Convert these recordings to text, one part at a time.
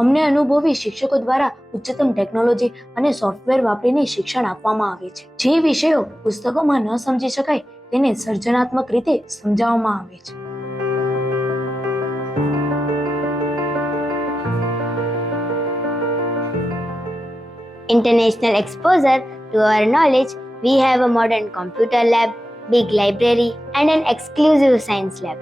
અમને અનુભવી શિક્ષકો દ્વારા ઉચ્ચતમ ટેકનોલોજી અને સોફ્ટવેર વાપરીને શિક્ષણ આપવામાં આવે છે. જે વિષયો પુસ્તકોમાં ન સમજી શકાય તેને સર્જનાત્મક રીતે સમજાવવામાં આવે છે. International exposure to our knowledge, we have a modern computer lab, big library, and an exclusive science lab.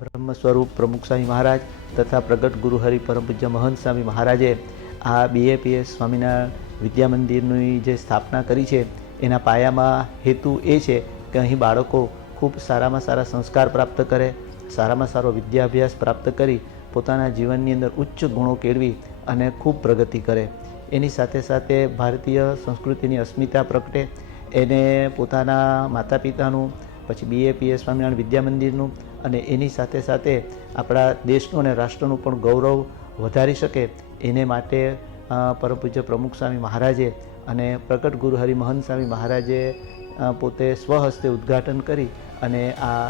બ્રહ્મ સ્વરૂપ પ્રમુખ સ્વામી મહારાજ તથા પ્રગટ ગુરુ હરિ પરમ પૂજ્ય મહંત સ્વામી મહારાજે આ BAPS સ્વામિનારાયણ વિદ્યા મંદિરની જે સ્થાપના કરી છે એના પાયામાં હેતુ એ છે કે અહીં બાળકો ખૂબ સારામાં સારા સંસ્કાર પ્રાપ્ત કરે, સારામાં સારો વિદ્યાભ્યાસ પ્રાપ્ત કરી પોતાના જીવનની અંદર ઉચ્ચ ગુણો કેળવી અને ખૂબ પ્રગતિ કરે. એની સાથે સાથે ભારતીય સંસ્કૃતિની અસ્મિતા પ્રગટે, એને પોતાના માતા પિતાનું, પછી BAPS સ્વામિનારાયણ વિદ્યા મંદિરનું અને એની સાથે સાથે આપણા દેશનું અને રાષ્ટ્રનું પણ ગૌરવ વધારી શકે એને માટે પરમ પૂજ્ય પ્રમુખ સ્વામી મહારાજે અને પ્રગટ ગુરુ હરિ મહંત સ્વામી મહારાજે પોતે સ્વહસ્તે ઉદ્ઘાટન કરી અને આ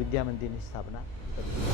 વિદ્યા મંદિરની સ્થાપના કરી.